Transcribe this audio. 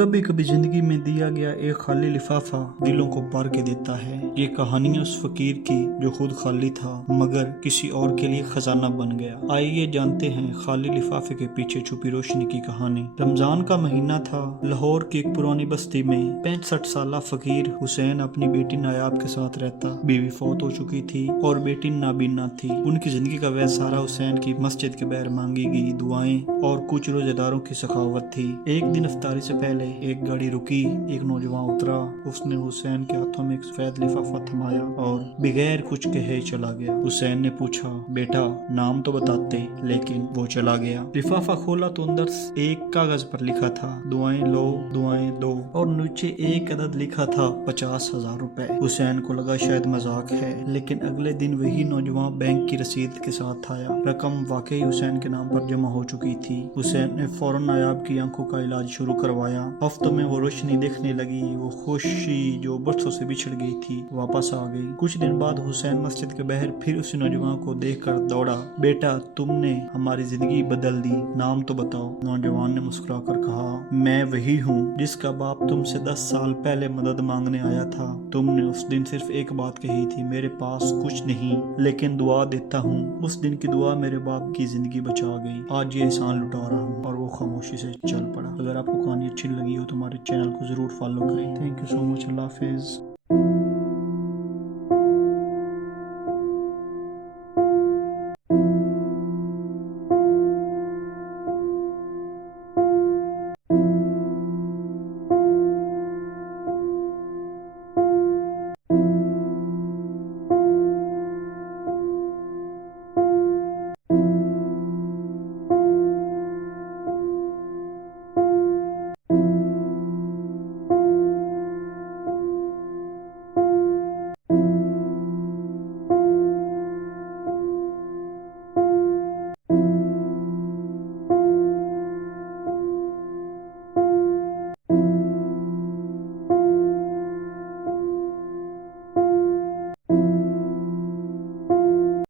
कभी कभी जिंदगी में दिया गया एक खाली लिफाफा दिलों को भर के देता है। ये कहानी उस फकीर की जो खुद खाली था मगर किसी और के लिए खजाना बन गया। आइए जानते हैं खाली लिफाफे के पीछे छुपी रोशनी की कहानी। रमजान का महीना था। लाहौर की एक पुरानी बस्ती में 65 साल फकीर हुसैन अपनी बेटी नायाब के साथ रहता। बीवी फौत हो चुकी थी और बेटी नाबीना थी। उनकी जिंदगी का वह सारा हुसैन की मस्जिद के बाहर मांगी गई दुआएं और कुछ रोजेदारों की सखावत थी। एक दिन इफ्तारी से पहले एक गाड़ी रुकी, एक नौजवान उतरा। उसने हुसैन के हाथों में एक सफेद लिफाफा थमाया और बगैर कुछ कहे चला गया। हुसैन ने पूछा, बेटा नाम तो बताते, लेकिन वो चला गया। लिफाफा खोला तो अंदर एक कागज पर लिखा था, दुआएं लो दुआएं दो, और नीचे एक अदद लिखा था 50,000 रुपए। हुसैन को लगा शायद मजाक है, लेकिन अगले दिन वही नौजवान बैंक की रसीद के साथ आया। रकम वाकई हुसैन के नाम पर जमा हो चुकी थी। हुसैन ने फौरन नायाब की आंखों का इलाज शुरू करवाया। हफ्तों में वो रोशनी देखने लगी। वो खुशी जो बरसों से बिछड़ गई थी वापस आ गई। कुछ दिन बाद हुसैन मस्जिद के बाहर फिर उस नौजवान को देखकर दौड़ा। बेटा तुमने हमारी जिंदगी बदल दी, नाम तो बताओ। नौजवान ने मुस्कुराकर कहा, मैं वही हूँ जिसका बाप तुमसे 10 साल पहले मदद मांगने आया था। तुमने उस दिन सिर्फ एक बात कही थी, मेरे पास कुछ नहीं लेकिन दुआ देता हूँ। उस दिन की दुआ मेरे बाप की जिंदगी बचा गई। आज ये एहसान लुटा रहा हूँ। और वो खामोशी से चल पड़ा। अगर आपको कहानी अच्छी लगी हो तो हमारे चैनल को जरूर फॉलो करें। Thank you so much. Allah Hafiz.